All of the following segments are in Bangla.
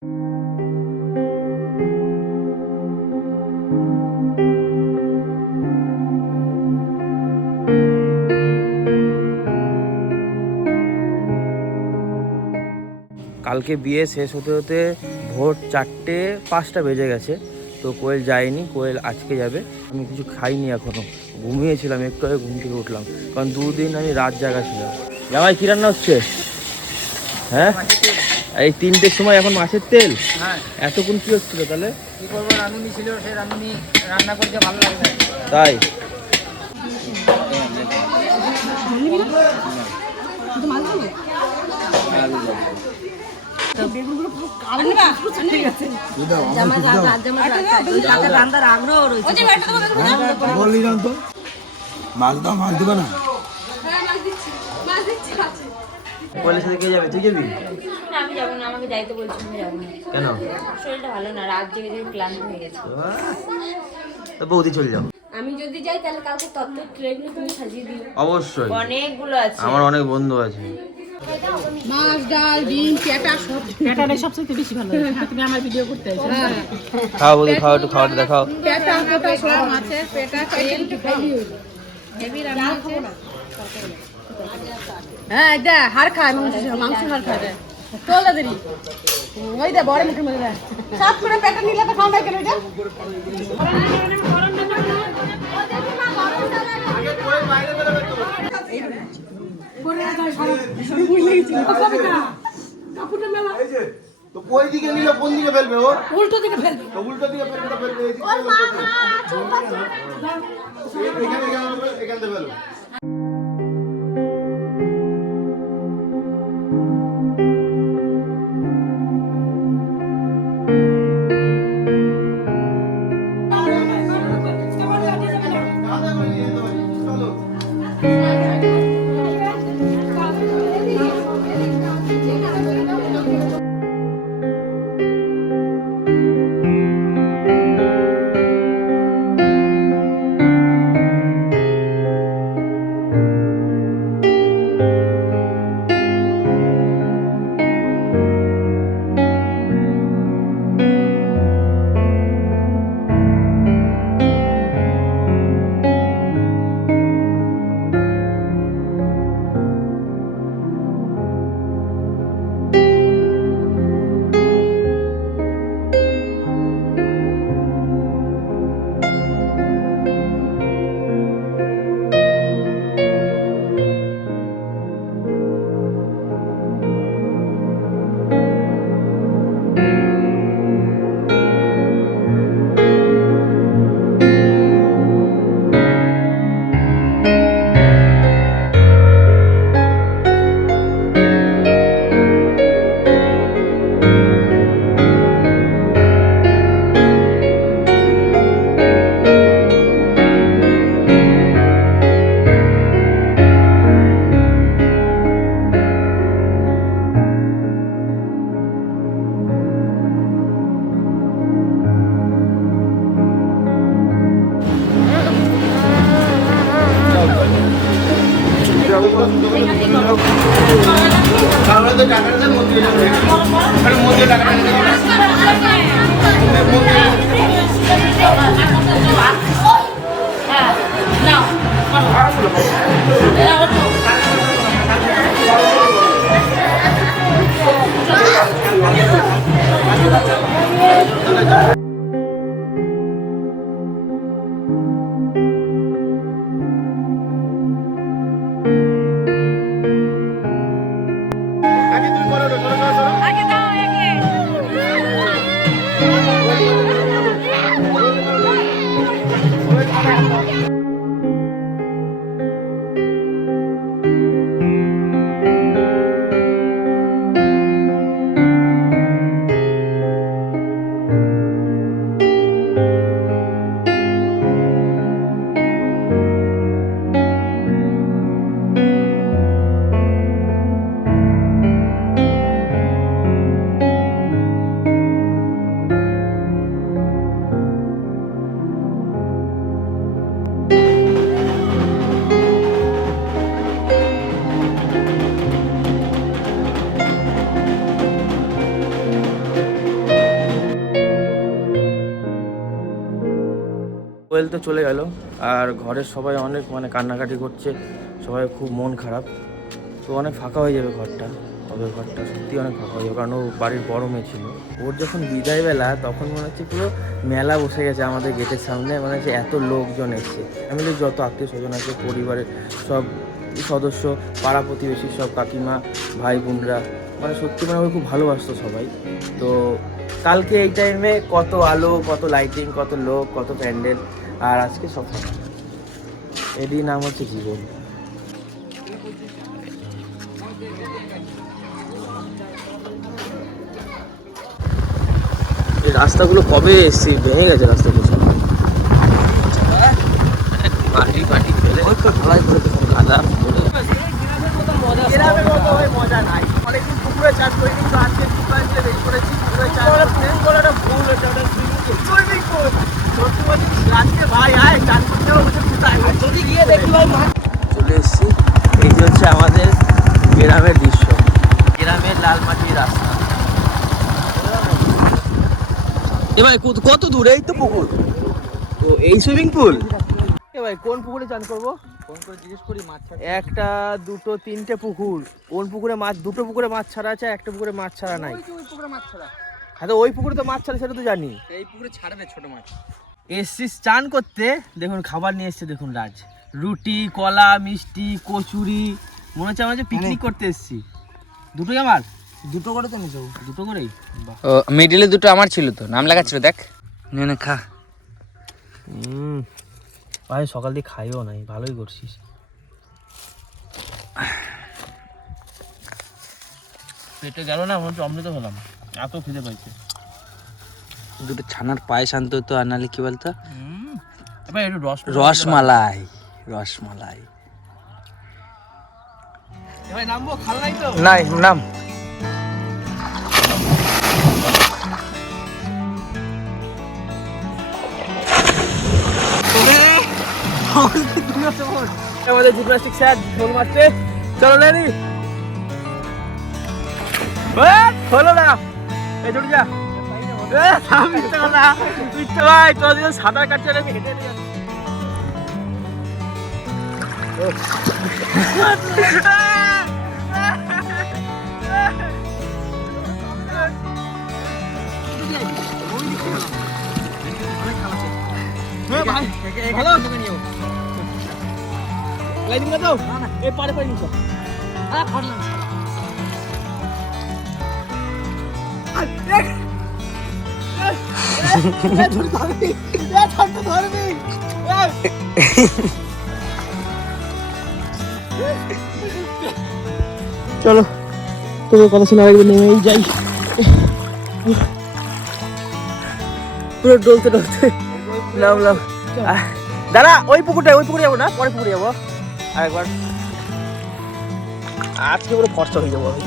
কালকে বিয়ে শেষ হতে হতে ভোর 4টে 5টা বেজে গেছে। তো কোয়েল যায়নি, কোয়েল আজকে যাবে। আমি কিছু খাইনি এখনো, ঘুমিয়েছিলাম, একটু আগে ঘুম থেকে উঠলাম, কারণ 2 দিন আমি রাত জাগা ছিলাম। জামাই কি রান্না হচ্ছে? হ্যাঁ, এই 3টের সময় এখন মাছের তেল? হ্যাঁ। এতক্ষণ কি হচ্ছিল তাহলে? কি করবো, রাঁধুনি ছিল, সে রাঁধুনি রান্না করতে ভালো লাগবে। তাই মাছ দাও, মাছ দিবা না? কোয়েলের সাথে কে যাবে? তুই যাবি? আমি যাবো না, আমাকে যাইতে বলছি, আমি যাবো না। কেন? শরীরটা ভালো না, রাত জেগে জেগে ক্লান্ত হয়ে গেছে। তো বৌদি চলে যাও। আমি যদি যাই তাহলে কালকে তত্ত্ব ট্রেগুলো তুমি সাজিয়ে দিও। অবশ্যই, অনেকগুলো আছে, আমার অনেক বন্ধু আছে। মাছ, ডাল, ডিম, পেটা সব, পেটাটাই সবচেয়ে বেশি ভালো লাগে। হ্যাঁ, তুমি আমার ভিডিও করতে এসো। খাও বৌদি, খাও, একটু খাওয়াটা দেখাও। পেটা পেটা সব মাছের পেটা তেল খাইলি হেভি রান্না আছে। হ্যাঁ, এটা হাড় খায়, মাংস হাড় খায় রে। চল দাদি, ওই দে বড় মুখের মধ্যে সাত করে পেটা নিলে তো খাওয়া কেন? এটা তো ওই দিকে নিলে কোন দিকে ফেলবে? ও উল্টো দিকে ফেলবে। তো উল্টো দিকে ফেলবে। এখান থেকে ফেলবে। কোয়েল তো চলে গেল, আর ঘরের সবাই অনেক মানে কান্নাকাটি করছে, সবাই খুব মন খারাপ। তো অনেক ফাঁকা হয়ে যাবে ঘরটা, ওদের ঘরটা সত্যি অনেক ফাঁকা হয়ে যাবে, কারণ ও বাড়ির বড় মেয়ে ছিল। ওর যখন বিদায়বেলা তখন মনে হচ্ছে পুরো মেলা বসে গেছে আমাদের গেটের সামনে, মানে হচ্ছে এত লোকজন এসছে। আমাদের যত আত্মীয় স্বজন আছে, পরিবারের সব সদস্য, পাড়া প্রতিবেশী সব কাকিমা ভাই বোনরা, মানে সত্যি মানে ওকে খুব ভালোবাসতো সবাই। তো কালকে এই টাইমে কত আলো, কত লাইটিং, কত লোক, কত প্যান্ডেল, আর আজকে সব ফাঁকা। এরই নাম হচ্ছে জীবন। এই রাস্তাগুলো কবে এসছি, ভেঙে গেছে রাস্তাগুলো সব। পাটি পাটি ফেলে ঢালাই করে দেখুন, কাদা মজা নাই। অনেকদিন পুকুরে চাষ করি, কিন্তু আজকে করেছি পুকুরে চাষ করতে। ভুল হচ্ছে, আজকে ভাই আয় চাষ করতে যদি গিয়ে দেখি ভাই চলে এসছি। এই যে হচ্ছে আমাদের গ্রামের দৃশ্য, গ্রামের লাল মাটির রাস্তা। এ ভাই কত দূর? এই তো পুকুর, ও এই সুইমিং পুল। এ ভাই কোন পুকুরে চান করবো? ফোন করে জিজ্ঞেস করি মাছ ছাড়া। একটা দুটো তিনটে পুকুর, কোন পুকুরে মাছ? দুটো পুকুরে মাছ ছাড়া আছে, একটা পুকুরে মাছ ছাড়া নাই। ওই পুকুরে মাছ ছাড়া। হ্যাঁ, তো ওই পুকুরে তো মাছ ছাড়া, সেটা তো জানি। এই পুকুরে ছাড়বে ছোট মাছ। এসছিস চান করতে, দেখুন খাবার নিয়ে এসছে, দেখুন রাজ, রুটি, কলা, মিষ্টি, কচুরি, মনে হচ্ছে আমরা যে পিকনিক করতে এসছি। দুটোই আমার? দুটো করে তো নিয়েছো? দুটো করেই? ও মিডিলে দুটো আমার ছিল, তো নাম লেখা ছিল, দেখ নে খা। ভাই সকাল দিয়ে খাইও নাই, ভালোই করছিস। পেটে গেল না, মনে হচ্ছে অমৃত হলাম, এত খিদে পাইছে। দুটো ছানার পায়েস আনতে তো, আর নাহলে কি বলতো, ভাই একটু রসমালাই। রসমালাই ভাই নামবো, খাল নাই তো? নাই, নাম। আমাদের জিমনাস্টিক স্যার ঢোল মারছে, চলো রেডি। হলো না, এই জড়ি যা। ভাই তোর দিন সাঁতার কাটছে, আমি হেঁটে হেঁটে যাচ্ছি। ভালো লাইটিং না দাও, এই পারে পারে নিছো। চলো, তোমার কথা শোনা লাগবে, নেমেই যাই। পুরো ডলতে ডলতে নামলাম। দাঁড়া, ওই পুকুরে যাবো না, পরে পুকুরে যাবো আরেকবার। আজকে পুরো ফর্সা হয়ে যাবো আমি।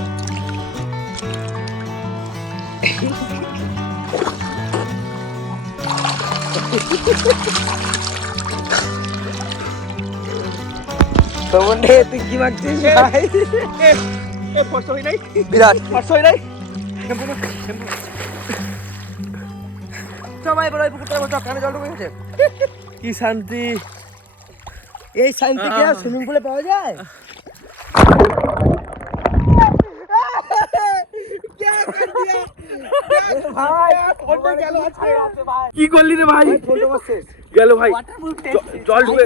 তুই কি মারছিস? ফর্সা হয়ে নাই, বিরাট ফর্সা হয়ে নাই। সবাই বলো, ওই পুকুরটা বলছো, কানে জল ঢুকে গেছে। কি শান্তি! এই শান্তি কি আর সুইমিং পুলে পাওয়া যায়? কি করলি রে ভাই? গেল ভাই, জল ঢুকে।